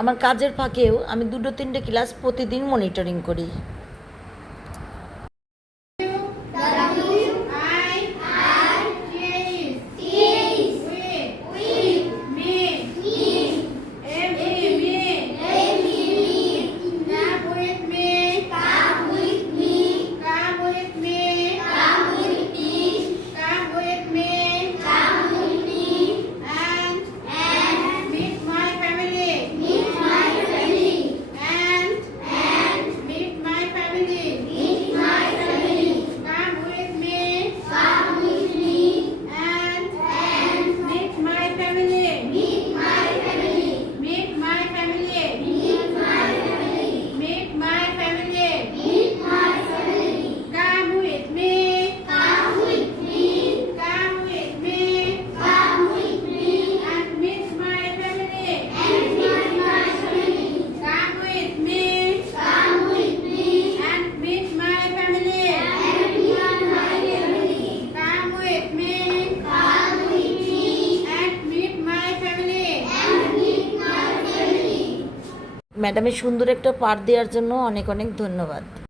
আমার কাজের ফাঁকেও আমি 2-3টে ক্লাস প্রতিদিন মনিটরিং করি। ম্যাডামের সুন্দর একটা পাঠ দেওয়ার জন্য অনেক অনেক ধন্যবাদ।